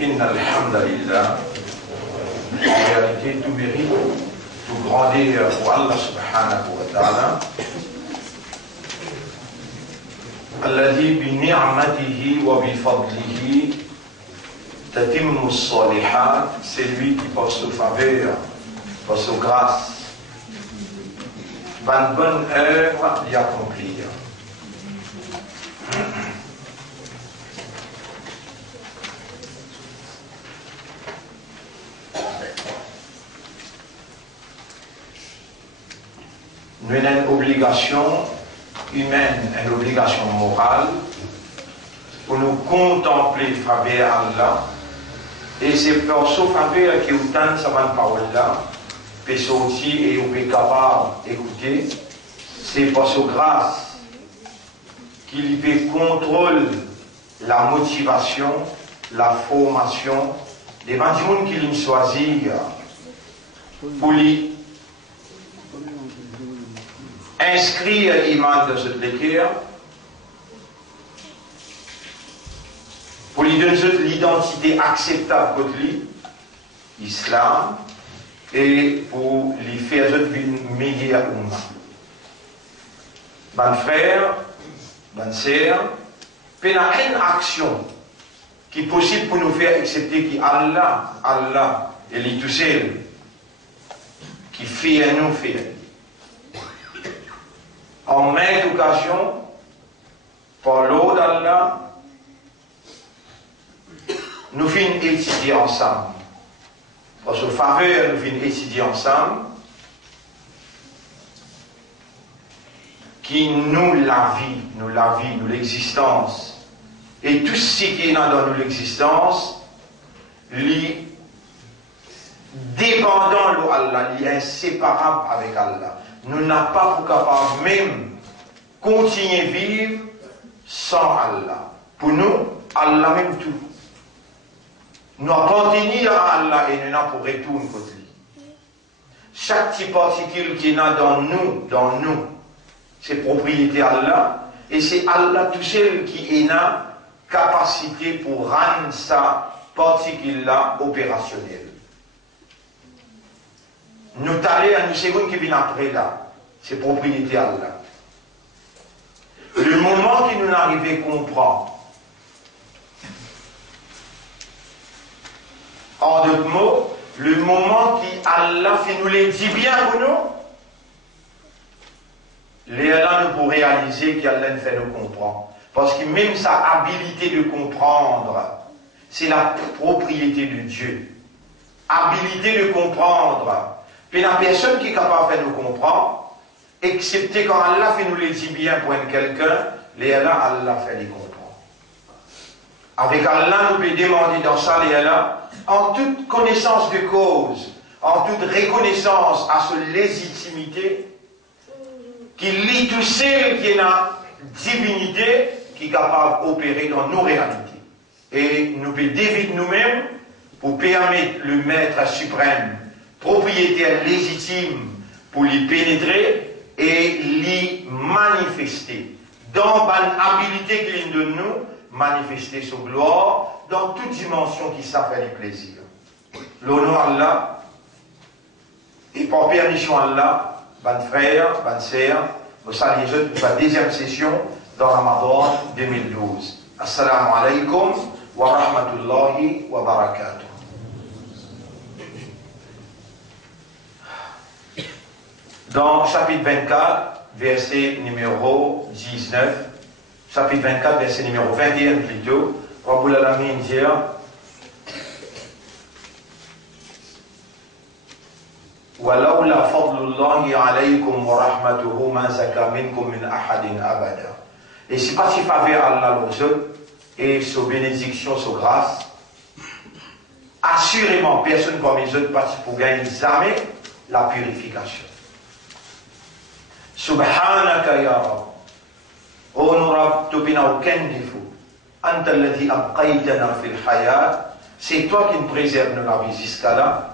Inna alhamdulillah, en réalité tout mérite, tout grandeur pour Allah subhanahu wa ta'ala. Alladhi bi ni'matihi wa bi fadlihi tatimmu as-salihat, c'est lui qui par sa faveur, par sa grâce, va une bonne œuvre d'y accomplir. Nous avons une obligation humaine, une obligation morale pour nous contempler le faveur Allah. Et c'est pour ce faveur qui est autant de parole là, peut sortir et on est capable d'écouter. C'est pour sa grâce qu'il peut contrôler la motivation, la formation des gens qui l'ont choisi pour lui inscrire l'imam de cette lecture, pour lui donner l'identité acceptable pour lui, l'islam, et pour lui faire une meilleure umma. Bon frère, bonne sœur, il y a une action qui est possible pour nous faire accepter qu'Allah, Allah, il est tout seul, qui fait à nous faire. En maintes occasions, par l'eau d'Allah, nous finissons étudier ensemble. Par ce faveur, nous finissons étudier ensemble. Qui nous la vie, nous l'existence. Et tout ce qui est dans nous l'existence, lui, dépendant de Allah, lui inséparable avec Allah. Nous n'avons pas pour capable même continuer à vivre sans Allah. Pour nous, Allah même tout. Nous appartenons à Allah et nous n'avons pour retourner côté lui. Chaque petite particule qui est dans nous, c'est propriété Allah. Et c'est Allah tout seul qui est la capacité pour rendre sa particule-là opérationnelle. Nous allons à nous secondes qui viennent après là, c'est propriété Allah. Le moment qui nous arrive à comprendre, en d'autres mots, le moment qui Allah fait nous les dit bien pour nous, les Allah nous pour réaliser qu'Allah nous fait nous comprendre. Parce que même sa habilité de comprendre, c'est la propriété de Dieu. Habilité de comprendre. Puis la personne qui est capable de faire nous comprendre, excepté quand Allah fait nous les dit bien pour quelqu'un, les Allah fait les comprendre. Avec Allah, nous pouvons demander dans ça et là, en toute connaissance de cause, en toute reconnaissance à sa légitimité, qui lie tout celle qui est la divinité, qui est capable d'opérer dans nos réalités. Et nous pouvons dévier nous-mêmes pour permettre le maître suprême, propriétaire légitime, pour l'y pénétrer et l'y manifester. Dans l'habilité qu'il donne nous, manifester sa gloire dans toute dimension qui s'appelle le plaisir. L'honneur à Allah, et par permission à Allah, bonnes frères, bonnes sœurs, nous saluons pour la deuxième session dans Ramadan 2012. Assalamu alaikum wa rahmatullahi wa barakatuh. Dans chapitre 24, verset numéro 19, chapitre 24, verset numéro 21 plutôt, Rabbul Alamin dit وَلَوْلَا فَضْلُ اللَّهِ عَلَيْكُمْ وَرَحْمَتُهُ مَا زَكَى مِنْكُمْ مِنْ أَحَدٍ أَبَدًا. Et si pas si faveur Allah et sa bénédiction, sa grâce, assurément personne comme les autres partis pour gagner jamais la purification. Subhanaka ya Rab. Oh nous Rab, tu n'as aucun défaut. Anta alladhi abqaytana fil hayat. C'est toi qui nous préserves de la vie jusqu'à là.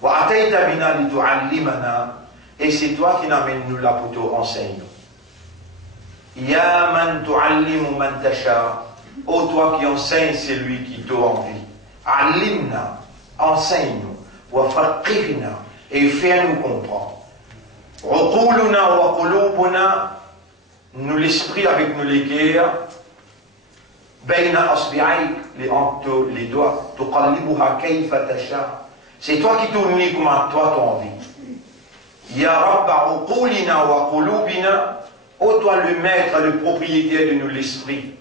Wa atayta bina li tu'allimana. Et c'est toi qui n'amènes nous là pour te enseigner. Ya man tu'allimu man tasha. Oh toi qui enseigne celui qui t'a envie. Allimna, enseigne-nous. Wa faqihna, et fais-nous comprendre. Uquluna wa qulubuna, nous l'esprit avec nous les cœurs. Bayna asbi'aik, les doigts. Tuqallibuha kayfa tasha. C'est toi qui tournes comme toi t'as envie. Ya Rabba uqulina wa qulubina. Oh toi le maître, le propriétaire de nous l'esprit.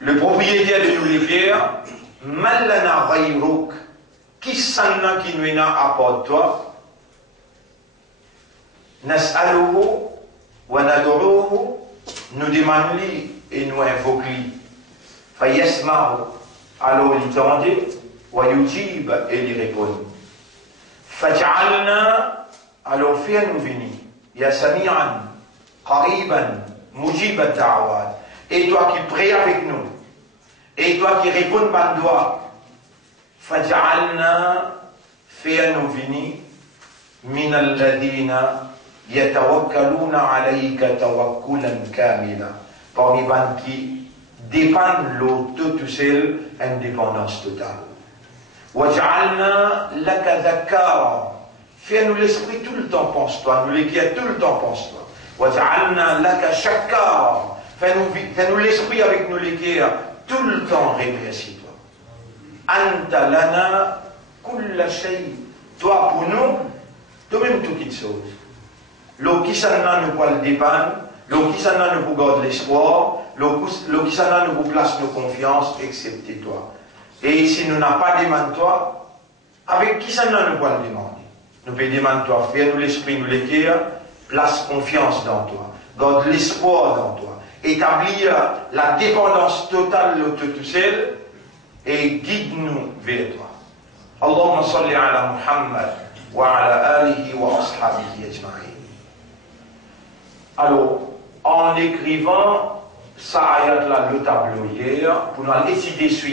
Le propriétaire de nous les cœurs. Mallana ghayruk. Qui s'en qui nous n'a à part toi? Nas'aluhu wa nad'uhu. Nous demandons et nous invoquons. Fayasma'u. Alors il tendait. Wa yujib et il répond. Faj'alna. Alors fais-nous venir. Ya sami'an. Qariban. Mujib ad-da'wat. Et toi qui prie avec nous. Et toi qui réponds par doigt. Faj'alna. Fais-nous venir. Min alladhina. Yatawakkaluna alayka tawakkulan kamila. Parmi les qui dépendent l'autre tout seul, indépendance totale. Waj'alna laka dhakkara. Fais-nous l'esprit tout le temps pense-toi, nous l'écrire tout le temps pense-toi. Waj'alna laka shakkara. Fais-nous l'esprit avec nous l'écrire tout le temps remercie-toi. Anta lana kulla shay. Toi pour nous, toi-même toutes les choses. L'eau qui s'en a nous pour le dépendre, l'eau qui s'en a nous pour garder l'espoir, l'eau qui s'en a nous pour place nos confiances, excepté toi. Et si nous n'avons pas demandé toi, avec qui s'en a nous pour le demander? Nous pouvons demander toi, fais-nous l'esprit, nous l'écrire, place confiance dans toi, garde l'espoir dans toi, établir la dépendance totale de tout seul et guide-nous vers toi. Allahumma salli ala Muhammad wa ala alihi wa ashabihi ajma'in. Alors, en écrivant ça ayat-là le tableau hier, pour nous décider sur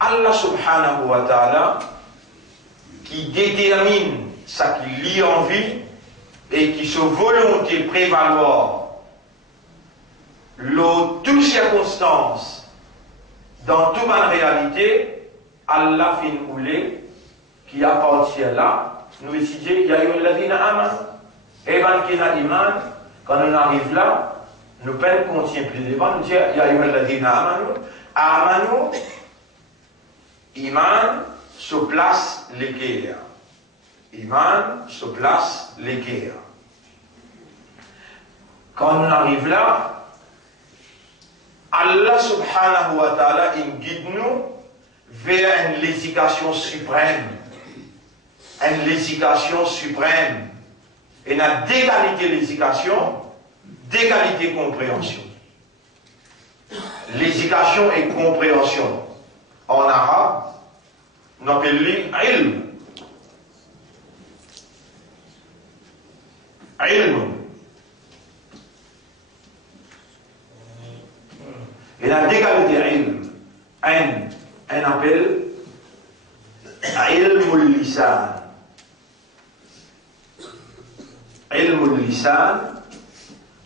Allah subhanahu wa ta'ala qui détermine ce qui lie en vie et qui se volonté prévaloir toutes circonstances dans toute ma réalité, Allah fin oulé qui appartient là, nous décidons qu'il y a eu l'adina aman. Et qui n'a iman, quand on arrive là, nous peine contient plus devant, nous dit, il y a eu l'adina amanu. Amanu, iman, se place l'équerre. Iman, se place l'équerre. Quand on arrive là, Allah subhanahu wa ta'ala, il guide nous vers une législation suprême. Une législation suprême. Et la d'égalité l'éducation, d'égalité compréhension. l'éducation et compréhension. En arabe, on appelle les ilm. Ilm. Il y a deux qualités ilm. Un appelle ilm lisan. Ilm lisan,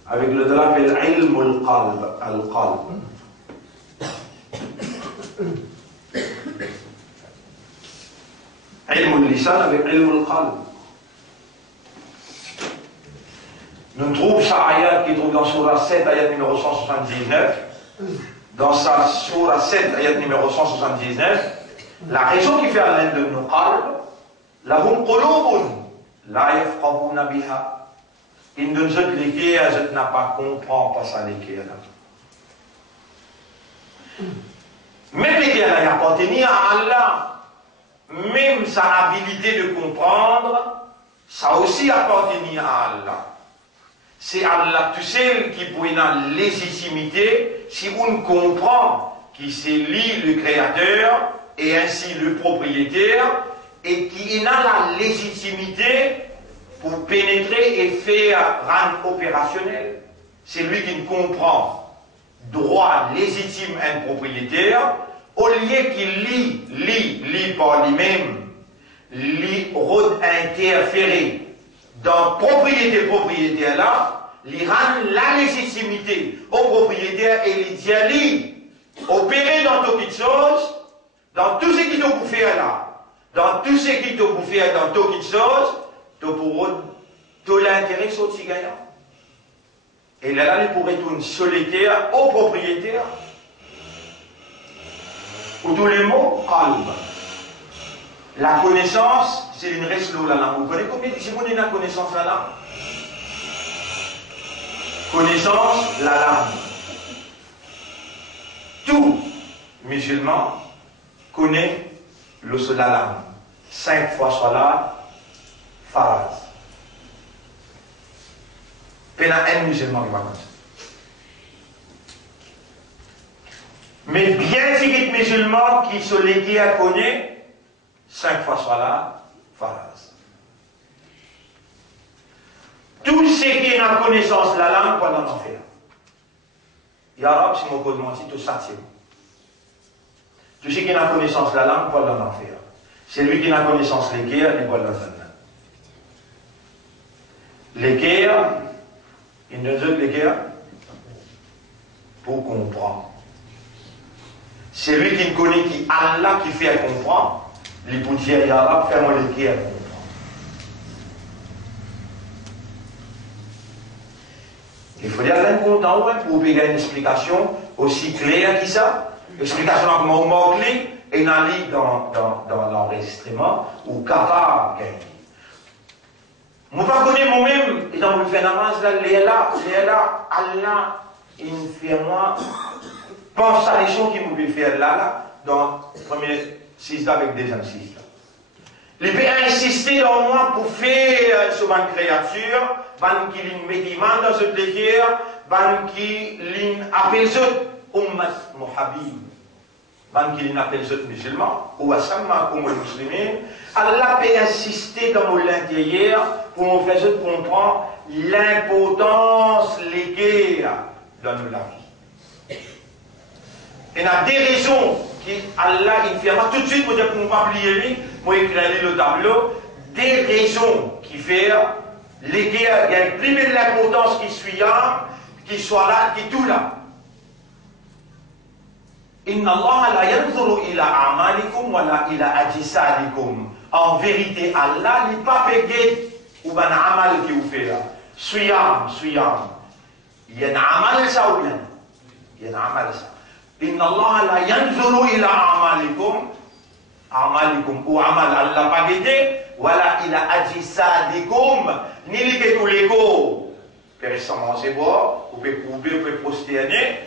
avec le drap, appelle ilm al-qalb. Al-qalb. Ilm al-lisan avec ilm al-qalb. Nous trouvons sa ayat qui trouve dans Surah 7, ayat numéro 179. Dans sa Surah 7, ayat numéro 179, la raison qui fait à l'un de nos qalb, lahum qulubun la yafqahuna biha. Il nous a dit je n'a pas comprend pas ça l'équerre là. Même l'équerre là, il appartient à Allah. Même sa habilité de comprendre, ça aussi appartient à Allah. C'est Allah tout seul qui peut avoir légitimité si on comprend qui c'est lui le créateur et ainsi le propriétaire et qui a la légitimité pour pénétrer et faire rendre opérationnel. C'est lui qui comprend droit légitime un propriétaire au lieu qu'il lit par lui-même, lit interférer dans propriétaire là, il rend la légitimité au propriétaire et il dit opérer dans toutes les choses, dans tout ce qui te peut faire là, dans tout ce qui te peut faire dans toutes les choses, tu l'intérêt aussi gagnant. Et là, il pourrait être une solitaire au propriétaire. Ou tous les mots, calme. La connaissance, c'est une reste la langue. Vous connaissez combien de secondes la connaissance la langue? Connaissance la langue. Tout musulman connaît la langue. 5 fois salat, faraz. Il y a un musulman qui va comme ça. Mais bien qu'il musulman qui se l'ait à connaître, 5 fois salat, faraz. Tout ce qui est dans la connaissance de la langue, pendant l'en faire. Ya Rab, si mon code menti, tout ça, c'est bon. Tout ce qui est dans la connaissance de la langue, pendant l'en faire. C'est lui qui a la connaissance de l'équerre, il va l'en faire. L'équerre, il nous donne l'équerre pour comprendre. C'est lui qui connaît qui Allah qui fait comprendre. Les poutières et arabes, fais-moi l'équerre comprendre. Il faut dire l'un content pour payer une explication aussi claire que ça. Explication comme on manque et dans l'enregistrement ou capable. Je ne connais pas moi-même, et dans le fait namaz, là, Allah, il fait moi, pense à les choses qu'il me fait faire là, dans le premier 6 avec des 6. Il peut insister dans moi pour faire sur une créature, qui met dans cette terre, qui appelle ce ummat muhabib, qui appelle ce musulman, ou asamma comme les musulmans. Allah peut insister dans l'intérieur pour nous faire comprendre l'importance léguée dans la vie. Il y a des raisons qui Allah il fait tout de suite pour dire qu'on ne va pas oublier, moi écrire le tableau, des raisons qui font léguer, il y a imprimé de l'importance qui suit là, qui soit là, qui tout là. Inna Allah la yanzuru ila a'malikum wa la ila ajsadikum. En vérité, Allah n'est pas payé ou ben amal qui vous fait là. Suyam. Il y a un amal ça ou bien? Il y a un amal ça. Inna Allah la yanzuru ila a'malikum ou amal Allah pas payé wa la ila ajsadikum. Ni les tous les go. Personne manger boire, vous pouvez couper, vous pouvez prosterner.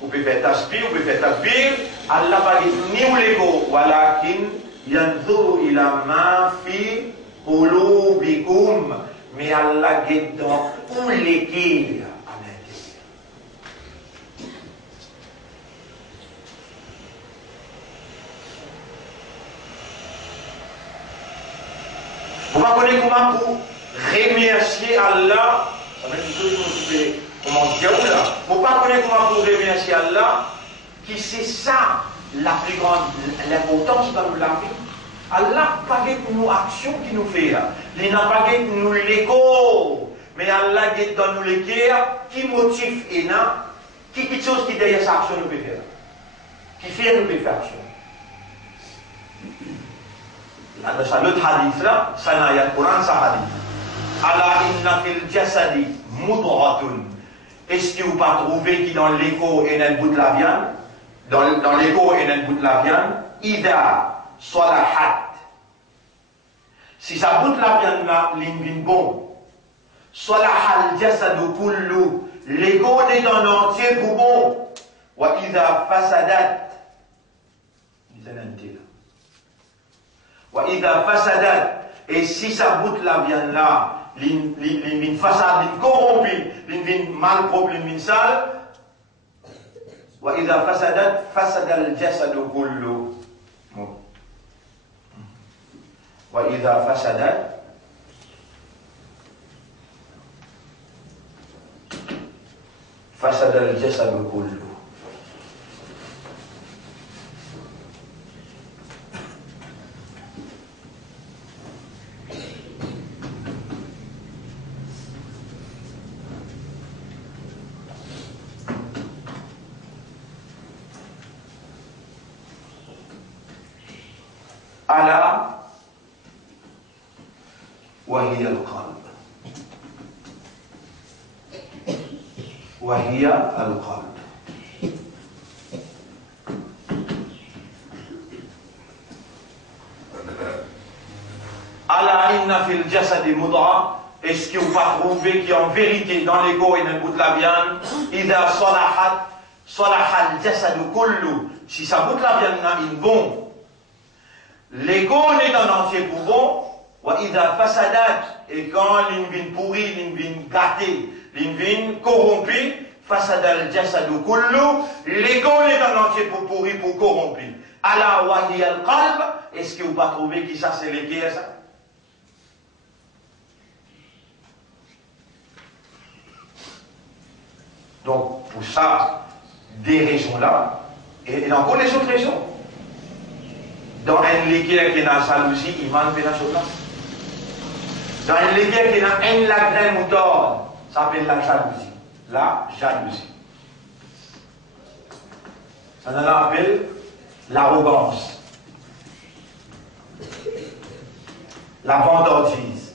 Vous pouvez faire tasbih, vous pouvez faire tasbih. Allah va dire ni ou l'ego, walakin yanzuru ila ma fi qulubikum. Mais Allah guette dans où l'équerre à l'intérieur. Vous ne connaissez comment pour remercier Allah. Ça veut dire comment dire là. Vous ne connaissez comment pour remercier Allah, qui c'est ça la plus grande l'importance dans la vie. Allah n'a pas pour nous action qui nous fait. Il n'a pas pour nous l'égo. Mais Allah dans nous les qui motive et n'a, qui quelque chose qui derrière cette action nous peut faire. Qui fait nous peut faire action. Dans l'autre hadith là, ça n'a pas de Coran, ça hadith. Allah inna fil jasadi mudratun. Est-ce que vous pas trouvé qui dans l'écho et dans le bout de la viande, dans l'écho et dans le bout de la viande, ida salahat. Si ça bout de la viande là, l'ingin bon. Salahal jasadu kullu. L'écho est en entier pour bon. Wa ida fasadat. Wa ida fasadat. Et si ça bout de la viande là, l'ingin fasad, l'ingin corrompu, l'ingin mal propre, l'ingin sale. Wa ida fasadat, fasadal jasadu kullu. Wa ida fasadat. فسد الجسد كله ألا وهي القلب وهي القلب ألا إن في الجسد مضغة. Est-ce que vous pas trouvé qu'en vérité dans l'ego et dans le bout de la viande, إذا صلحت صلح الجسد كله. Si ça bout de la viande n'a une bon, l'ego est dans entier pour bon. وإذا فسدت. Et quand l'ingin pourri, l'ingin gâté, l'ingin corrompu, fasad al-jasadu kullu, l'ego est en entier pour pourri, pour corrompu. Ala wahi al-qalb, est-ce que vous pas trouvé qui ça c'est l'égué à ça? Donc, pour ça, des raisons là, et encore les autres raisons. Dans un légué qui est dans la jalousie, il manque de la chose là. Dans un légué qui est dans un lagrin moteur, ça s'appelle la jalousie. La jalousie. Ça en appelle l'arrogance. La vantardise.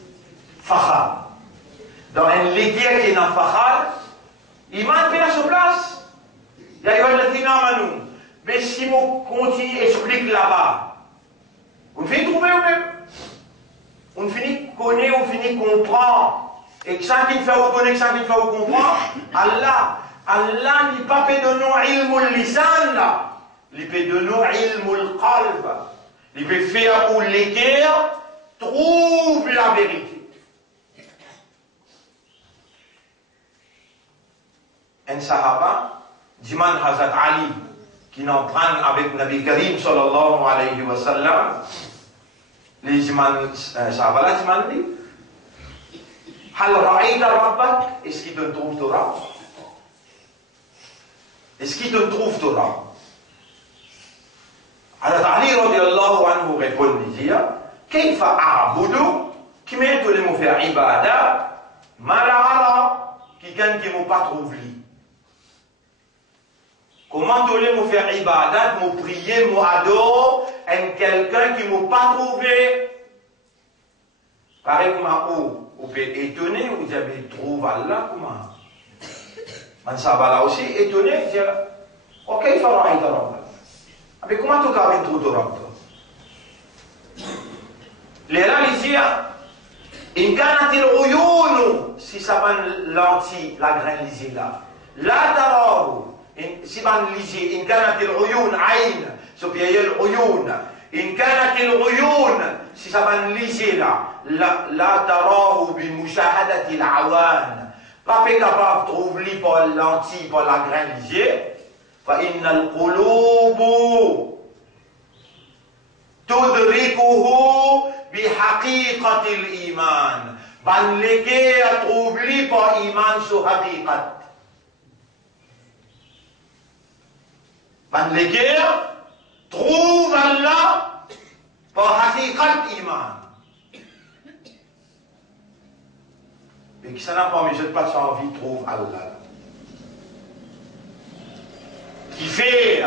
Fahad. Dans un légué qui est dans Fahad, il manque à sa place. Il y a eu le Tinamanou. Mais si on continue explique là-bas, on finit trouver vous-même. On finit connaître, on finit comprendre. Et que ça qui fait reconnaître, ça qui fait comprendre, Allah n'est pas fait de nous ilmul lisan là. Il peut de nous ilmul qalb. Il peut faire pour l'équerre trouve la vérité. Un sahaba, Diman Hazrat Ali, qui n'en prend avec Nabi Karim sallallahu alayhi wa sallam, les Diman sahaba là, Diman dit, Hal ra'ayta rabbak, est-ce qu'il te trouve Torah? Est-ce qu'il te trouve Torah? Hazrat Ali radiallahu anhu répond, dit, Kayfa a'budu, qui met tous les mots faire ibadah, mala'ara, qui gagne qui m'ont pas trouvé. Comment tous les mots faire ibadat, m'ont prié, m'ont adoré, et quelqu'un qui m'ont pas trouvé? Pareil comme vous pouvez être étonné, vous avez trouvé Allah, comment? Man Sabala aussi, étonné, dire, ok, il faut arrêter Rabbah. Mais comment tu as trouvé Rabbah? Les réalisés, in kanatil uyunu, si ça va l'anti, la graine lisée là, la tarahu, si van lisé, in kanatil uyun, aïn, so piayel uyun, in kanatil uyun, si ça va lisé là, la tarahu bi mushahadatil awan, pas capable de trouver par l'anti, par la graine lisée, fa innal qulubu tudrikuhu بحقيقة Ban leke a troubli par iman sur hakikat. Ban leke trouve Allah par hakikat iman. Et qui s'en a pas mis, je ne pas envie, trouve Allah. Qui fait,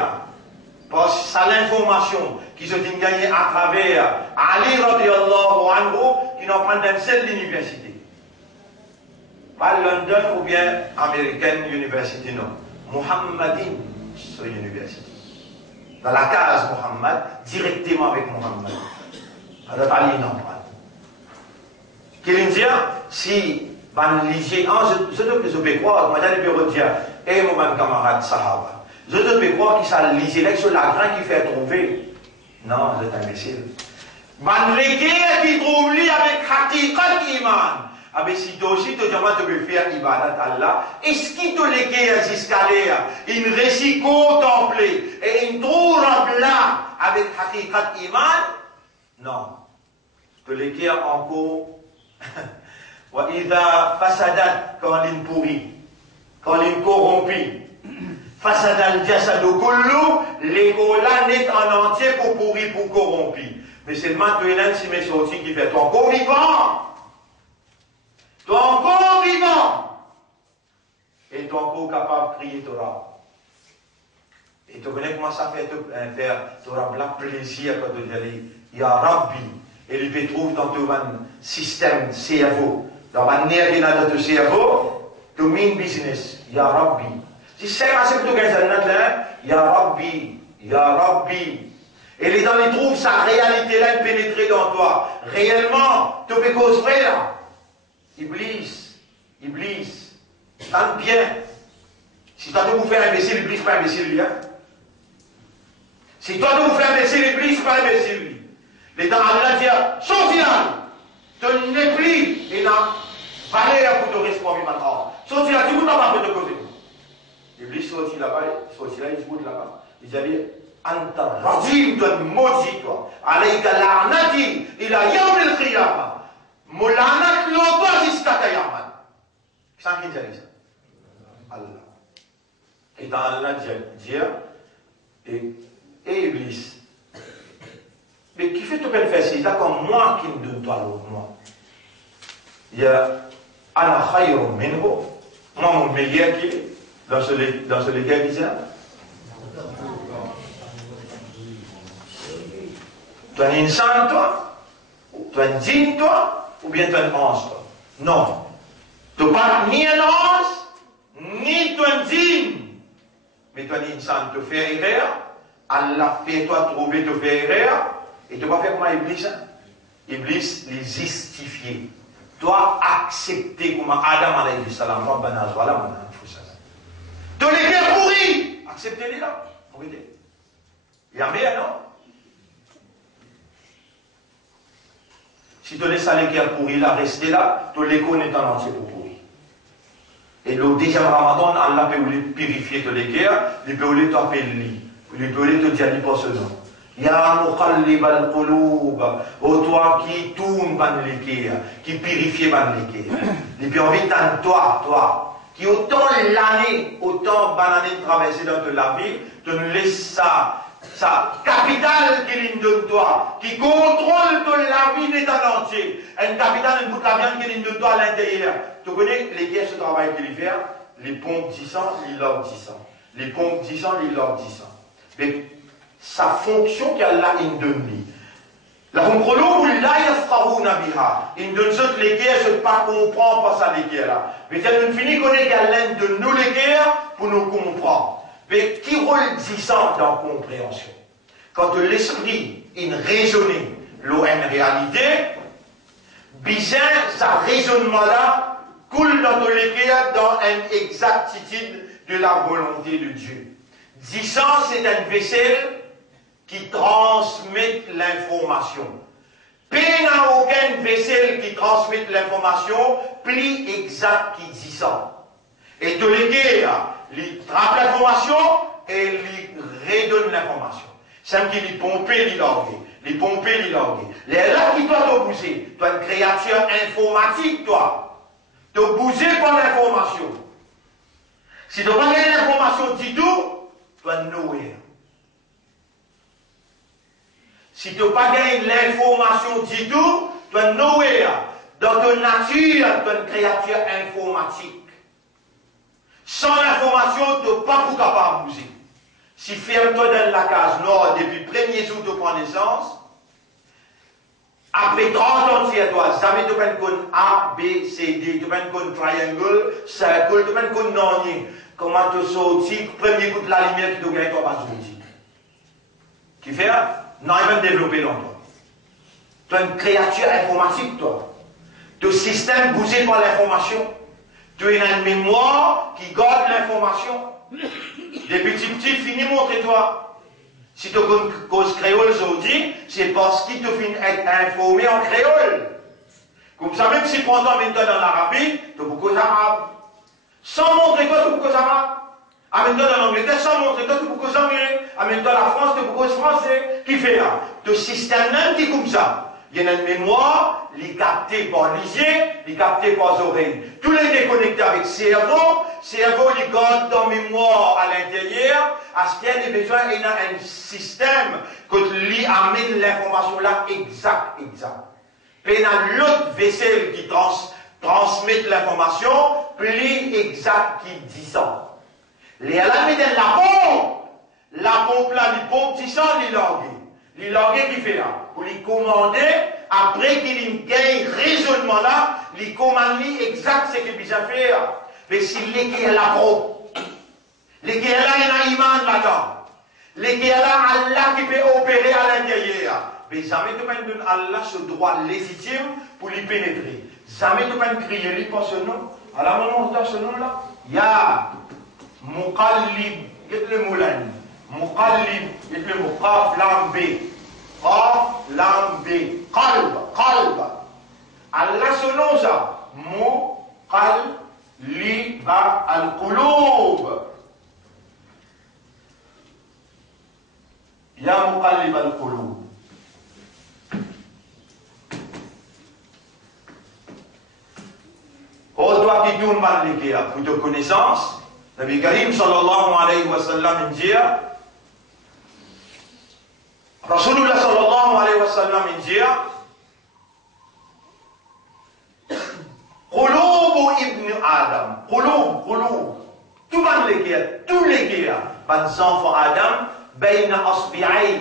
par ça l'information, qui se dit gagner à travers Ali radiallahu anhu, qui n'en prend d'un seul l'université. Pas London ou bien American University, non. Muhammadin, c'est l'université. Dans la case Muhammad, directement avec Muhammad. Alors Ali n'en prend. Qu'il dit, si van lycée, je peux croire, moi j'allais me dire, et mon camarade Sahaba. Je devais croire qu'il s'est lisé sur la grain qui fait trouver. Non, c'est imbécile. Man reguer qui trouve lui avec hakikat iman. Avec si toi aussi, tu veux faire ibadat Allah. Est-ce qu'il te l'éguer jusqu'à l'air? Il récit contempler. Et il trouve là avec hakikat iman? Non. Tu l'éguer encore. Wa idha fasadat quand il pourrit. Quand il corrompt. Fasad al-jasadu kullu, l'égola n'est en entier pour pourri, pour corrompu. Mais c'est le maintenant si mes sorties qui fait, toi encore vivant. Toi encore vivant. Et toi encore capable de crier Torah. Et tu connais comment ça fait faire Torah la plaisir quand tu dis, Ya Rabbi. Et il te trouve dans ton système cerveau. Dans la manière de ton cerveau, ton main business, Ya Rabbi. Si c'est pas ce que tu gagnes, Ya Rabbi, Ya Rabbi. Et les gens ils trouvent sa réalité-là pénétrée dans toi. Réellement, tu fais cause vraie là. Iblis, tente bien. Si toi tu vous fais imbécile, Iblis pas imbécile lui. Hein? Si toi tu vous fais imbécile, Iblis pas imbécile lui. Les gens Allah disent, sorti là, te n'es plus, et n'a valeur pour te responder maintenant. Sorti là, tu ne peux pas te causer. Iblis sorti là-bas, sorti là, il se bouge là-bas. Il dit, Anta rajim, tu es maudit, toi. Alayka la'nati, ila yawm al-qiyamah. Moulanat l'autre jusqu'à Tayaman. Qui s'en dit ça? Allah. Et dans Allah dit, et Iblis, mais qui fait tout bien faire, c'est là comme moi qui me donne toi l'autre, moi. Il y a Ana khayrun minhu, moi mon meilleur qui est. Dans ce légal bizarre. Tu es un insan, toi? Tu es un djinn, toi? Ou bien tu es un ange, toi? Non. Tu n'es pas ni un ange, ni tu es un djinn. Mais tu es un insan, tu fais erreur. Allah fait toi trouver, tu fais erreur. Et tu vas faire comment Iblis? Hein? Iblis les justifier. Toi accepter comme Adam alayhi salam. Voilà, de les guerres pourries, acceptez-les là. Il y a rien, non? Si tu laisses les guerres pourries là, rester là, tu les connais en entier pour pourrir. Et le deuxième Ramadan, Allah peut les purifier de les guerres, il peut les taper le lit, il peut les te dire pas ce nom. Ya muqallib al-qulub, ô toi qui tourne ban les guerres, qui purifie ban les guerres. Il peut envie de toi. Qui autant l'année, autant banane traversée dans la vie, te laisse sa capitale qui donne toi, qui contrôle la vie d'État entier. Une capitale, une boucle de viande qui donne toi à l'intérieur. Tu connais les guerres, ce travail qu'il fait, les pompes 10 ans, les lobes 10 ans. Les pompes 10 ans, les lobes 10 ans. Mais sa fonction qu'elle a, il donne. La concrolo, là, il donne ce les guerres, je ne pas comprendre pas ça les guerres là. Mais elle nous finit qu'on est l'un de nous les guerres pour nous comprendre. Mais qui rôle disant dans la compréhension? Quand l'esprit est raisonné, l'eau une réalité, bien, ça raisonnement là coule dans nos guerres dans une exactitude de la volonté de Dieu. Disant, c'est un vaisselle qui transmet l'information. Peine à aucun vaisselle qui transmet l'information, plus exact qui dit ça. Et de l'éguerre, il trappe l'information et il redonne l'information. Ça me dit, les pomper, les langues. Les pomper, les langues. Les là qui doit te bouger. Toi, une créature informatique, toi. Te bouger par l'information. Si tu n'as pas gagné l'information du tout, tu vas nowhere. Si tu n'as pas gagné l'information du tout, tu vas nowhere. Dans ta nature, tu es une créature informatique. Sans l'information, tu n'es pas capable de bouger. Si ferme-toi dans la case nord depuis le 1er jour de ton naissance, après 30 ans de toi, jamais tu peux connaître A, B, C, D, tu peux connaître triangle, cercle, tu peux connaître non. Comment tu sortis, premier coup de la lumière qui te gagne, toi, pas sortir. Qui fait? Non, il va développer longtemps. Tu es une créature informatique, toi. Ton système bougé par l'information. Tu es une mémoire qui garde l'information. Des petits finis montrer-toi. Si tu as une cause créole aujourd'hui, c'est parce qu'il te finit être informé en créole. Comme ça, même si tu prends toi dans l'Arabie, tu as beaucoup d'Arabes. Sans montrer toi, tu as beaucoup d'Arabes. Amène-toi dans l'Angleterre, sans montrer toi, tu as beaucoup d'Anglais. Amène-toi la France, tu as beaucoup de Français. Qui fait là? Le système même qui est comme ça. Il y a une mémoire, il est capté par les yeux, il est capté par les oreilles. Tous les déconnectés avec le cerveau, il garde dans la mémoire à l'intérieur, à ce qu'il y a des besoins, il y a un système qui lui amène l'information là exact. Puis il y a l'autre vaisselle qui transmet l'information, plus exact qui dit ça. Les là, mais la pompe là, il pompe dit ça, il langue qui fait là. Pour les commander, après qu'il ait gagné raisonnement là, les commandes exact ce qu'il a besoin faire. Mais si l'équerre la propre, l'équerre là, il y a un iman là-dedans. L'équerre là, Allah qui peut opérer à l'intérieur. Mais jamais tu peux donner à Allah ce droit légitime pour lui pénétrer. Jamais tu peux crier lui par ce nom. À la moment où tu as ce nom là, Ya Muqallib, il y a le moulani. Muqallib, il y a le Muqaf, lam B. Qaf, lam B. Qalb. Allah ce nom ça. Muqallib al-qulub. Ya Muqallib al-qulub. Oh, toi qui tournes par l'équerre, pour ta connaissance, Nabi Karim sallallahu alayhi wa sallam dit, Rasulullah sallallahu alayhi wa sallam dit, Qulub ibn Adam, Qulub, tout par l'équerre, tous l'équerre, par les enfants Adam, bayna asbi'ay,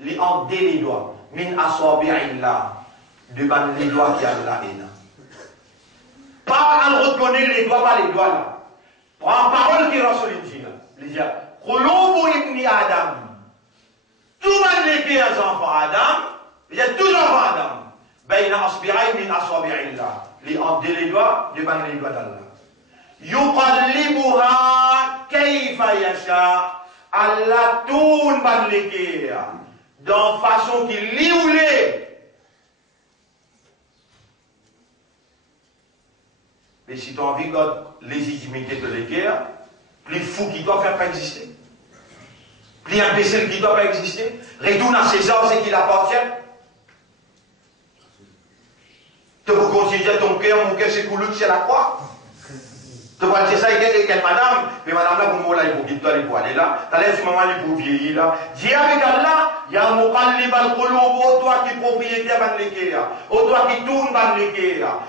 li en les doigts, min aswabi'illah, devant les doigts qui Allah est là. Pas à reconnaître les doigts, pas les doigts là. Prends parole qui est sur l'Injil. Il dit, Qulubu ibn Adam. Tout le monde les qui est enfant Adam, il y a tous les enfants Adam. Bayna asbi'ay min aswabi'illah. Les entre les doigts, devant les doigts d'Allah. Yuqallibuha kayfa yasha. Allah tourne par l'équerre. Dans façon qu'il lit ou l'est. Mais si tu as envie de légitimité de l'équerre, plus fou qui doit faire pas exister. Plus imbécile qui doit pas exister. Retourne à César, c'est qu'il appartient. Tu peux considérer ton cœur, mon cœur c'est coulou, c'est la croix. Tu vas dire ça avec quelle madame, mais madame là, pour moi, là, il faut qu'il doit aller là. Tu as l'air, ce moment, il faut vieillir là. Dis avec Allah, il y a un muqallib al-qulub, toi qui es propriétaire de l'équerre, toi qui tourne dans l'équerre.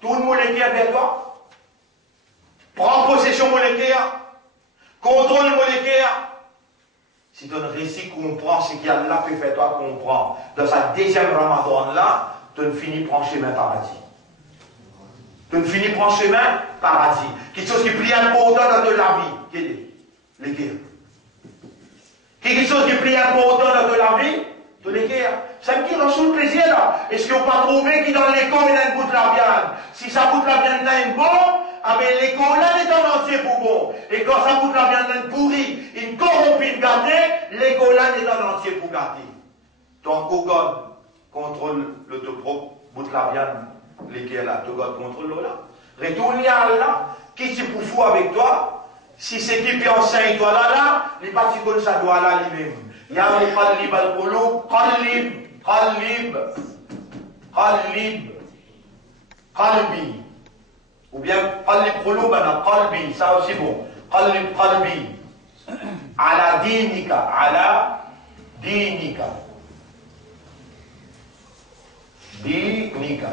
Tourne mon équerre vers toi. Prends possession moléculaire, contrôle moléculaire. Si ton récit comprend ce qu'Allah peut faire toi comprendre, dans sa deuxième Ramadan là, tu ne finis par chemin paradis. Tu ne finis par chemin paradis. Quelque chose qui plie important dans de la vie. Quelle est l'équerre? Quelque chose qui plie important dans de la vie, de l'équerre. Ça me dit dans le plaisir là. Est-ce qu'on pas trouvé qui dans l'école il a une goutte la viande? Si ça goûte la viande là, une bonne. Ah mais l'école là est en entier pour bon. Et quand ça goûte la viande pourrie, une corrompue une gâtée, l'école là est en entier pour gâter. Donc God contrôle le teu propre bout de la viande, l'équerre là, God contrôle l'eau là. Retourne à Allah, qui c'est pour fou avec toi? Si c'est qui peut enseigner toi là, les parties comme ça doit là lui-même. Ya muqallib al-qulub, qallib, qalbi. Ou bien qallib qulubana, qalbi, ça aussi bon. Qallib qalbi. Ala dinika. Dinika.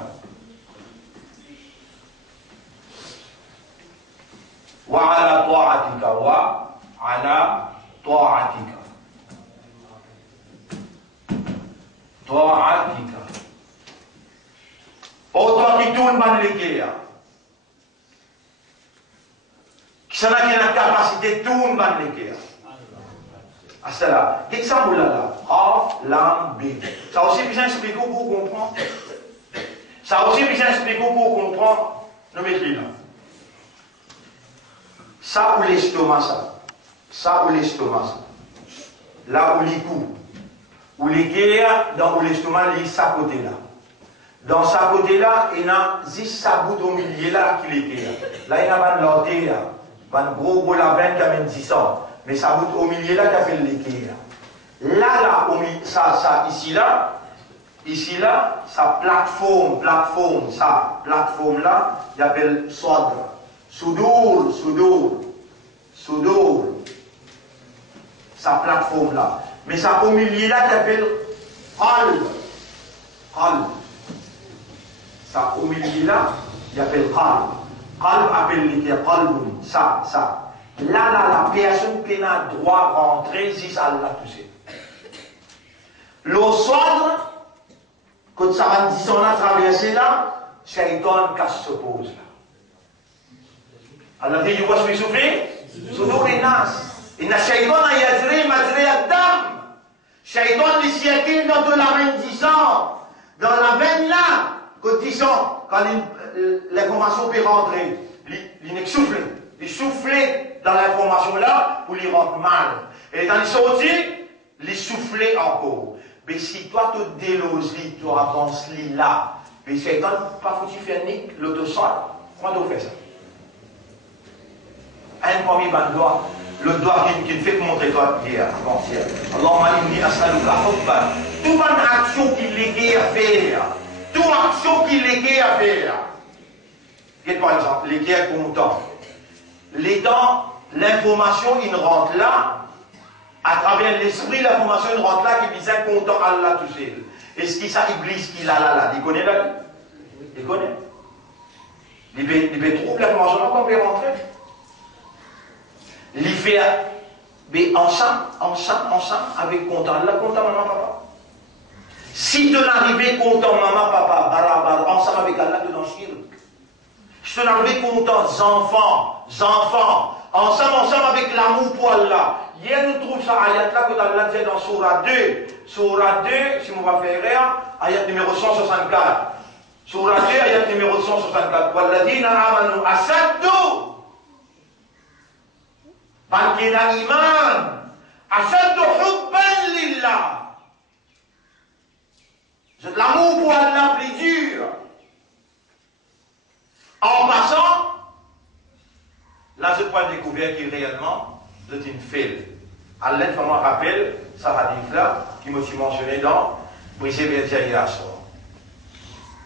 Wa ala ta'atika, wa ala ta'atika. Ta'atika. Oh, toi qui tourne ban l'éguerre. Qui a la capacité de tourner ban l'éguerre. Ah, c'est là. Qu'est-ce que ça vous là? A, lam, B. Ça aussi besoin d'expliquer pour comprendre. Ça aussi besoin d'expliquer pour comprendre. Nous mettons là. Ça ou l'estomac, ça. Ça ou l'estomac, ça. Là où les coups. Où les guerres, dans où l'estomac, il ça côté là. Dans sa côté là, il y a 10 sabots au milieu là qui les guerres. Là, il y a un lanté là. Un gros lavin qui a 10 ans. Mais ça bout au milieu là qui appelle les guerres. Là, ça, ici là, sa plateforme là, il appelle Sadr. Soudour. Sa plateforme là. Mais ça au milieu là qui appelle Qalb. Ça au milieu là, il appelle Qalb. Qalb appelle les guerres, Qalbun, ça. Là, la personne qui a droit à rentrer, si ça l'a touché. Le Sadr, quand ça va 10 ans à traverser là, Shaitan casse se pose là. Allah dit, tu vois ce que je fais? Soudour et nas. Et na Shaitan a yadri, madri adam. Shaitan, il s'y est dans de la veine 10 ans. Dans la veine là, quand 10 ans, quand l'information peut rentrer, il est soufflé. Il soufflait dans l'information là pour lui rendre mal. Et dans les sorties, il soufflait encore. Mais si toi tu déloses, tu avances là, mais c'est quand pas foutu faire ni l'autosol, comment tu fais ça? Un premier doigt, le doigt qui ne fait que montrer toi hier, avant-hier. Allahumma inni as'aluka hubban. Toute bonne action qu'il est à faire, toute action qu'il est à faire. Et par exemple, les guerres contents. Les temps, l'information, il rentre là, à travers l'esprit, l'information, il rentre là, qui disait content Allah tout seul. Et ce qui ça, Iblis, qui là, il connaît là? Il connaît. Il fait trouble l'information, là, on peut rentrer. Il fait, mais ensemble, avec content Allah, content maman, papa. Si tu n'arrives content maman, papa, barabar, ensemble avec Allah, tu n'en chires. Je te n'arrive content, enfants, ensemble avec l'amour pour Allah. Hier, nous trouvons ça, ayat là, que Allah dit dans Surah 2. Surah 2, si on va faire rien, ayat numéro 164. Surah 2, ayat numéro 164. Walladina amanu asaddu. Bankina iman. Asaddu hubban lillah. C'est l'amour pour Allah plus dur. En passant, là je peux découvrir qu'il réellement c'est une fête. Allah fait moi rappel, ça hadith là, qui me suis mentionné dans Brisé Bertier Asra.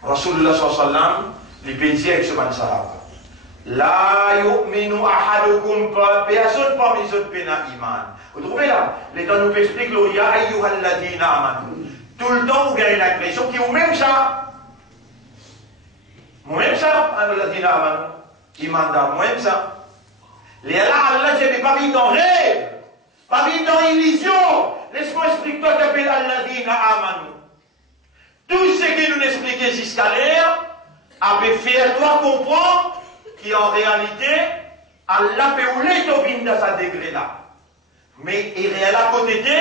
Rasulullah sallallahu alayhi wa sallam, les pays avec ce man sahaba. La yu'minu ahadukum, personne parmi les autres pena iman. Vous trouvez là, les temps nous expliquent le ya ayyuhal ladina amanu. Tout le temps vous gagnez l'impression qu'ils ont même ça. Moi-même ça, Allah amanu. Imanda, moi-même ça. Les là, Allah, je n'ai pas mis dans rêve, pas mis dans illusion. Laisse-moi expliquer toi qu'appelle Allah amanu. Tout ce que nous expliquons jusqu'à l'air, avait fait toi comprendre qu'en réalité, Allah peut ouler ton bin dans sa degré là. Mais il est à côté de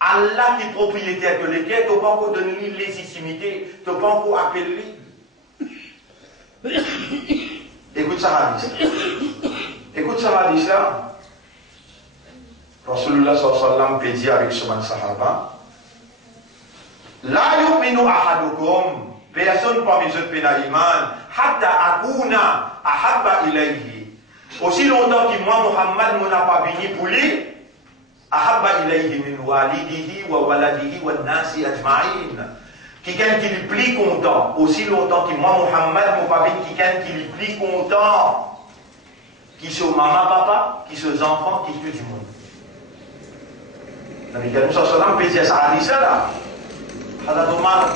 Allah qui est propriétaire de l'équerre, tu n'as pas encore donné légitimité, tu n'as pas encore appelé. Écoute ça, hadith. Écoute ça, hadith là. Rasulullah sallallahu alayhi wa sallam peut dire avec ce man sahaba. La yu'minu ahadukum. Personne parmi eux pena iman. Hatta akuna ahabba ilayhi. Aussi longtemps que moi, Muhammad, ne n'a pas béni pour lui. Ahabba ilayhi min walidihi wa waladihi wa nasi ajma'in. Quelqu'un qui est plus content, aussi longtemps que moi, Muhammad, mon papa, quelqu'un qui est plus content, qui sont maman, papa, qui sont enfants, qui tout du monde. Nabi Karim sallallahu alayhi wa sallam, peut dire ça à l'Isra. Hadad Omar,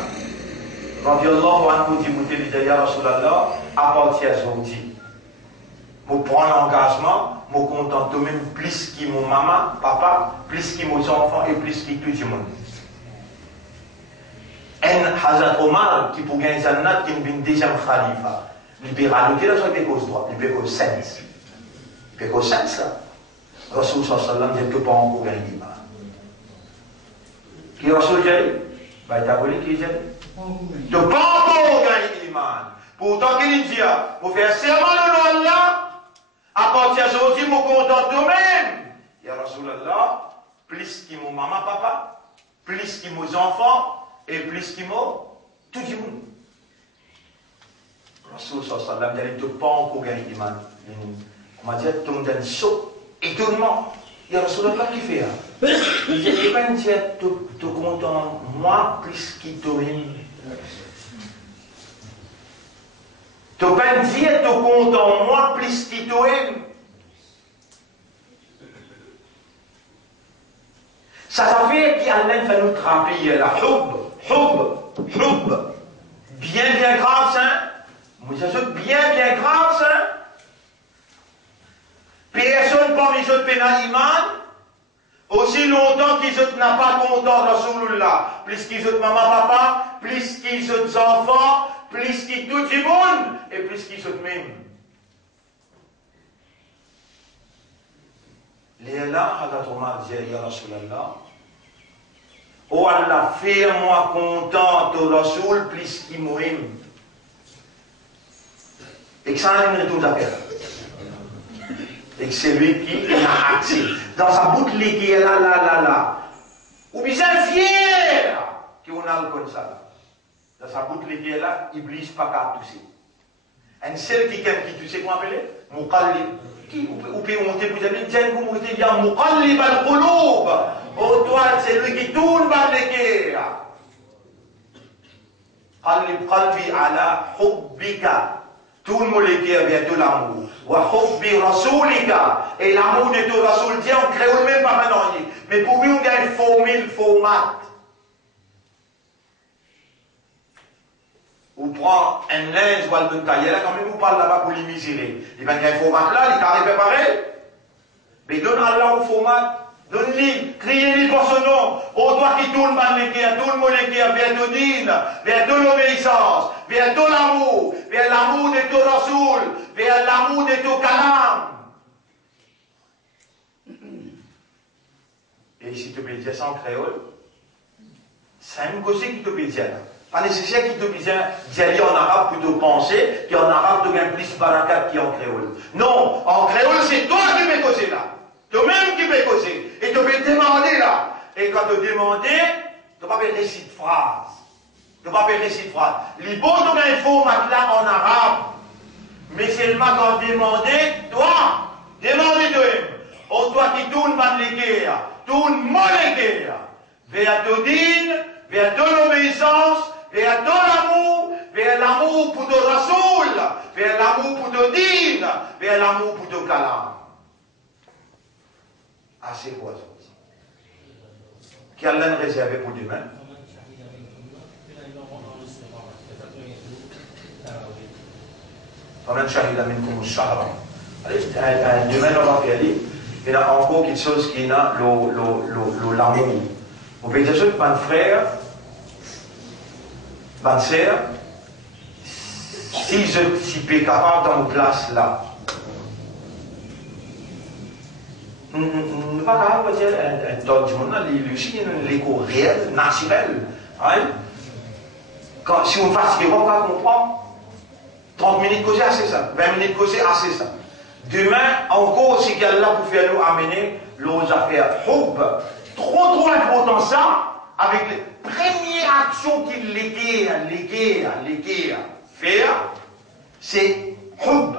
radiallahu anhu, dit, vous dit, ya Rasulallah, à partir d'aujourd'hui, je prends l'engagement, je contente même plus que mon maman, papa, plus que mes enfants et plus que tout le monde. Et Hazrat Omar, qui pour gagner Jannat, qui est une deuxième khalifa, libéralité, là, c'est cause droit, c'est cause sens. C'est cause sens, là. Rasul sallallahu alayhi wa sallam, dit que pas encore gagner l'imam. Qui Rasul dit? Bah, il a voulu qui dit? De pas encore gagner l'imam. Pourtant, qu'il dit, pour faire serment de Allah, à partir d'aujourd'hui, je me contente de même. Ya Rasulallah, plus que mon maman, papa, plus que mes enfants, et plus que moi, tout le monde. Rasul sallallahu alayhi wa sallam, il ne pas encore gagner l'imam. On m'a dit, tout le monde a un saut, étonnement. Ya Rasulallah, qui fait? Il dit, il va dire, tu content, moi, plus que toi-même. Tu peux dire, tu content, moi, plus que toi-même. Ça fait qu'Allah va nous trapper la hub. Bien grave, ça. Mais ça c'est bien grave, ça. Personne parmi les autres pénal iman, aussi longtemps qu'ils n'ont pas content de Rasulullah, plus qu'ils ont maman, papa, plus qu'ils ont enfants, plus qu'ils tout le monde, et plus qu'ils ont même. Léla, Hadrat Omar dit, Ya Rasulallah, oh Allah, fais-moi content de Rasul, plus qu'il m'aime. Et que ça en est tout à faire. Et que c'est lui qui a accès. Dans sa boucle qui est là. Ou bien fier qu'on a le comme ça. Dans sa boucle qui est là, il n'oblige pas qu'à tousser. Un seul qui tousse, comment appeler? Muqallib. Qui ou peut monter pour dire, tiens, vous montez bien, Muqallib al-Qulub. Oh, toi, c'est lui qui tourne par les guerres. Qallib qalbi ala hubbika. Tout le monde vient de l'amour. Wa hubbi rasulika. Et l'amour de ton rasoul, Dieu, on crée même pas maintenant. Mais pour lui, on gagne formule, format. On prend un linge ou un tailleur, là, quand même, on parle là-bas pour les misérer. Il va gagner un format là, il t'arrive pareil. Mais donne Allah au format. Donne-lui, criez-lui pour son nom. Au toi qui tourne par les guerres, tout le monde les guerres, vers ton dîne, vers ton obéissance, vers ton amour, vers l'amour de ton rasoul, vers l'amour de ton kalam. Et si tu peux dire ça en créole, c'est un côté qui te peut dire. Pas nécessaire qui te peut dire en arabe pour te penser qu'en arabe tu gagnes plus barakat qu'en créole. Non, en créole c'est toi qui peux causer là. Toi-même qui peux causer. Et tu peux demander là. Et quand tu demandes, tu ne vas pas faire récit de phrase. Tu ne vas pas faire récit de phrase. Les bons tu as un format là en arabe. Mais seulement quand tu demandes, toi, demande-toi. Oh, toi qui tournes par les guerres, tourne mon les guerres. Vers ton dîne, vers ton obéissance, vers ton amour, vers l'amour pour ton rasoul, vers l'amour pour ton dîne, vers l'amour pour ton kalam. Assez quoi ça? Qu'Allah nous réserve pour demain. Faman shahida minkum ash-shahra. Allez, demain on va faire il y a encore quelque chose qui est l'amour. On peut dire que mon frère, ma soeur, si je suis capable dans une place là, ne pas capable de dire un tas de monde, lui aussi, l'écho réel, naturel. Si on fasse ce qu'on va comprendre, 30 minutes causer, assez ça. 20 minutes causer, assez ça. Demain, encore, c'est qu'elle là pour faire nous amener nos affaires. Trop important ça, avec les premières actions qu'il léguait faire, c'est hub.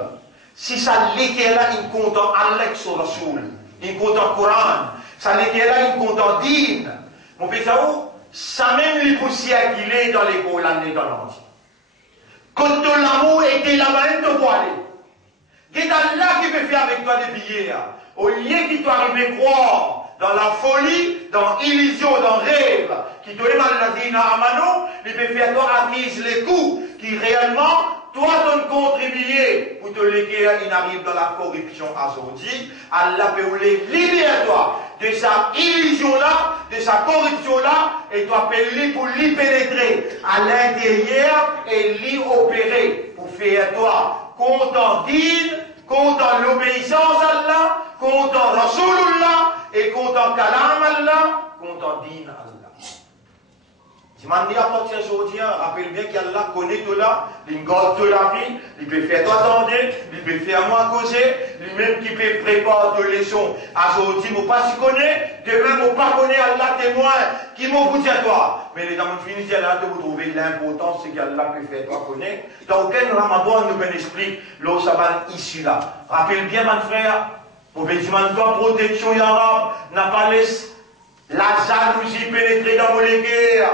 Si ça léguait là, il compte en Allah sur Rasoul, il compte en Coran. Ça n'est qu'elle a une contentine. Mon père, ça où? Ça même les poussières qu'il est dans l'école en étonnant. Quand ton amour était là-bas, il te voit aller. C'est Allah qui peut faire avec toi des billets. Au lieu qu'il t'arrive croire dans la folie, dans l'illusion, dans le rêve, qui te aime à Amano, il peut faire toi acquise les coups, qui réellement, toi, ton contribuer pour te léguer, il arrive dans la corruption aujourd'hui. Allah peut les libérer toi de sa illusion-là, de sa corruption-là, et toi peux pour l'y pénétrer à l'intérieur et l'y opérer pour faire toi content digne, content l'obéissance à Allah, content Rasulullah et content Kalam Allah, content digne Allah. Si je dis à partir d'aujourd'hui, rappelle bien qu'Allah connaît tout là, il garde toute la vie, il peut faire toi attendre, il peut faire moi causer, lui-même qui peut préparer tes leçons. Aujourd'hui, moi pas si connaît, demain, moi pas connaît Allah témoin, qui m'a vous dire toi. Mais les dames finissent là de vous trouver l'importance, c'est qu'Allah peut faire toi connaître. Dans aucun Ramadan nous explique, l'eau ça va ici là. Rappelle bien, mon frère, pour bénir toi, protection arabe, n'a pas laissé la jalousie pénétrer dans mon léguer.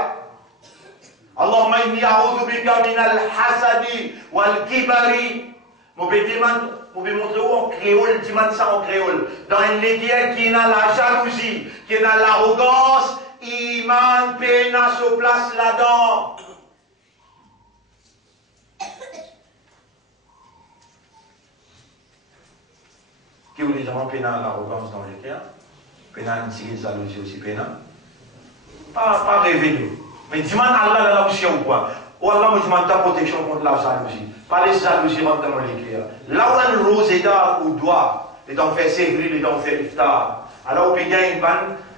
Allahumma inni a'udhu bika min al-hasadi wal-kibari. Vous pouvez montrer où en créole, dis-moi ça en créole. Dans une léguère qui n'a la jalousie, qui n'a l'arrogance, iman pena se place là-dedans. Qui vous les gens pena l'arrogance dans l'équerre? Pena une jalousie aussi pena? Pas rêver de. Mais dis-moi, Allah l'a aussi ou quoi? Ou Allah me demande ta protection contre la jalousie. Pas les jalousies rentrent dans l'éclair. Là où un rose est là, ou doit, les dents faire sévrir, les dents faire iftar. Alors, on peut gagner une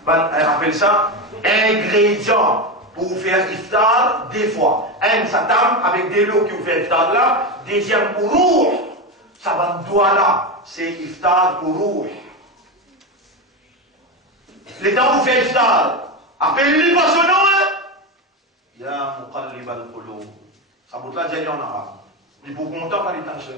on appelle ça ingrédient pour faire iftar des fois. Un, ça tame avec des lots qui vous fait iftar là. Deuxième, pour rouge. Ça va doigt là. C'est iftar pour rouge. Les dents vous fait iftar. Appelez-le pas son nom, hein? Ya muqallib al-qulub. Ça vous l'a dit en arabe. Mais pour content par les tâches.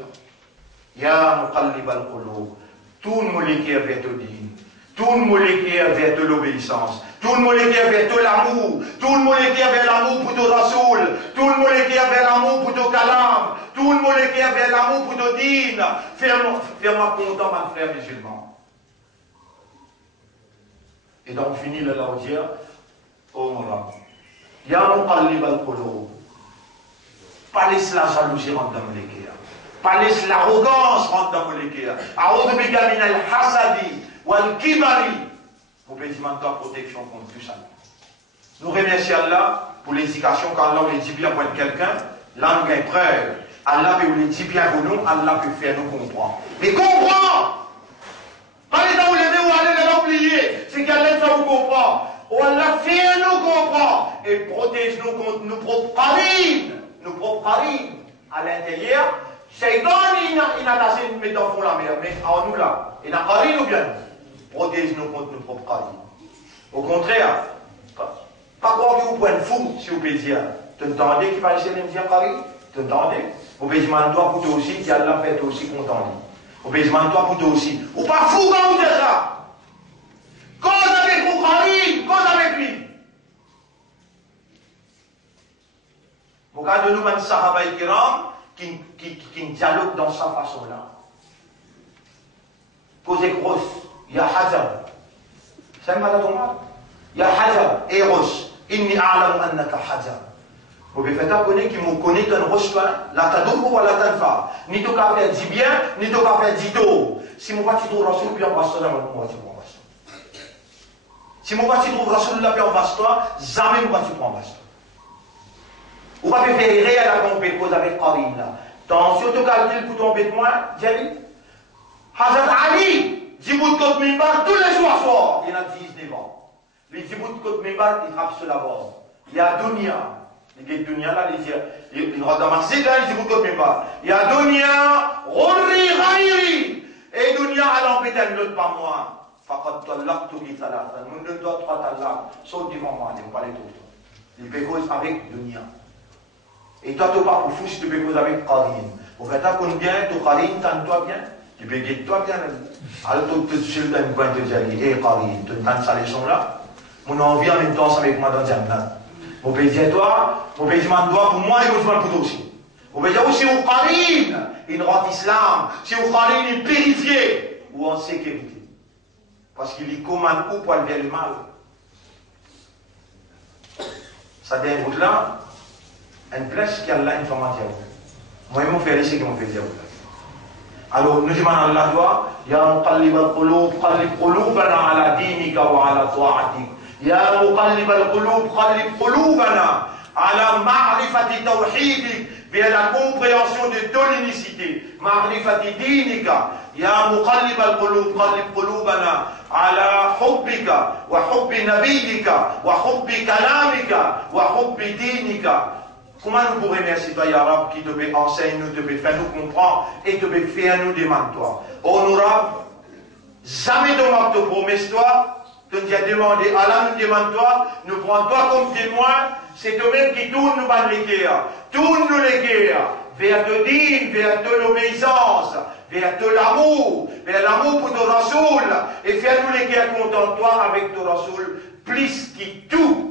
Ya muqallib al-qulub. Tout le monde qui est vers le din. Tout le monde qui est vers l'obéissance. Tout le monde qui est vers l'amour. Tout le monde qui est vers l'amour pour ton Rasoul. Tout le monde qui est vers l'amour pour ton Kalam. Tout le monde qui est vers l'amour pour ton din. Fais-moi content, mon frère musulman. Et donc, fini le laudière. Oh mon Rab. Ya muqallib al-qulub. Pas laisse la jalousie rentre dans les cœurs. Pas laisse l'arrogance rentre dans les cœurs. A'udhu bika min al-hasadi wal-kibari. Vous pouvez demander la protection contre tout ça. Nous remercions Allah pour l'éducation quand Allah dit bien pour quelqu'un. Là, nous avons preuve. Allah peut vous dire bien pour nous. Allah peut faire nous comprendre. Mais comprends! Pas les temps où lever ou aller l'oublier. C'est qu'Allah ça vous comprend. On l'a fait nous comprendre et protège-nous contre nos propres farines. Nos propres farines. À l'intérieur, Shaitan, il a tassé de mettre dans fond la mer, mais en nous là. Il a farine ou bien nous. Protège-nous contre nos propres farines. Au contraire, pas croire que vous pouvez être fou si vous pouvez dire. Tu entendez qu'il va essayer de me dire farine? Tu entendez? Vous pouvez demander toi pour toi aussi, qui a la fait aussi content. Vous pouvez demander toi pour toi aussi. Ou pas fou quand vous dites ça? Cause avec vous, Khalid, cause avec lui. Au cas de nous, même Sahaba Kiram, qui dialogue dans sa façon-là. Cause grosse, il y a Hazar. C'est un malade au mal. Il y a Hazar, Eros, inni a'lamu annaka Hazar. Vous pouvez faire connaître qui me connaît un roche la tadour ou la tanfa. Ni to ka faire dit bien, ni to ka faire dit tôt. Si mon parti trouve Rasoul, puis on va se donner moi, tu prends Rasoul. Si mon parti trouve Rasoul, là, puis on va se toi, jamais mon parti prend Rasoul. Ou pas faire réel à la cause avec Karim là. Attention, tu calcules pour tomber de moi, Djali. Hazrat Ali, Djibout Kot Mimbar, tous les jours soir, il a 19 ans. Les Djibout Kot Mimbar, il frappe sur la base. Il y a Dunia. Il y a Dunia là, il rentre dans ma site là, il Djibout Kot Mimbar. Il y a Dunia, Rori Ghairi. Et Dunia, elle en pétale l'autre par moi. Fakat Talak Touki Talak. Nous ne doit trois Talak. Sauf devant moi, il ne pas les tout. Il fait cause avec Dunia. Et toi, tu n'es pas pour fou si tu fais cause avec Karim. Au fait, tu connais bien, tu Karim, tu toi bien. Tu peux guider toi bien. Alors, tu te suis dans une pointe de dire, hé, Kari, tu entends sa leçon là. Mon envie en même temps, avec moi dans le Jannah. Mon pays dit toi, mon pays demande toi pour moi et je demande pour toi aussi. Mon pays dit aussi, au Kari, il rend islam, si au Kari, il est purifié ou en sécurité. Parce qu'il y commande où pour aller vers le mal. Ça vient de là, une place qui a là une formation. Moi, je vais faire ici que je vais faire. Alors, nous demandons à Allah, Ya muqallib al-qulub, qallib qulubana ala dinika wa ala ta'atik. Ya muqallib al-qulub, qallib qulubana ala ma'rifati tawhidik, vers la compréhension de ton unicité. Ma'rifati dinika. Ya muqallib al-qulub, qallib qulubana ala hubbika wa hubbi nabiyika wa hubbi kalamika wa hubbi dinika. Comment nous pourrions remercier toi, Ya Rab, qui te enseigne, nous te fait nous comprendre et te fait nous demander toi. Honorable, jamais de manque de promesse toi, te as demandé, Allah nous demande toi, nous prends toi comme témoin, c'est toi-même qui tourne nous ban les guerres, tourne nous les guerres, vers te dîme, vers te l'obéissance, vers te l'amour, vers l'amour pour ton Rasoul, et fais-nous les guerres contents toi avec ton Rasoul, plus qui tout.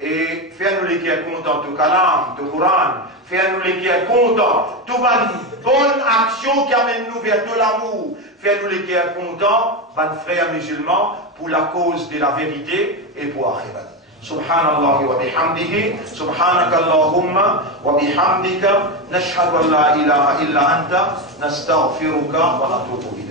Et fais-nous les guerres contents, ton Kalam, ton Coran, fais-nous les guerres contents, toute bonne action qui amène nous vers de l'amour, fais-nous les guerres contents, ban frères musulmans, pour la cause de la vérité et pour Akhirat. Subhanallah wa bihamdihi, subhanaka Allahumma wa bihamdika, nashhadu an la ilaha illa anta, nastaghfiruka wa natubu ilayk.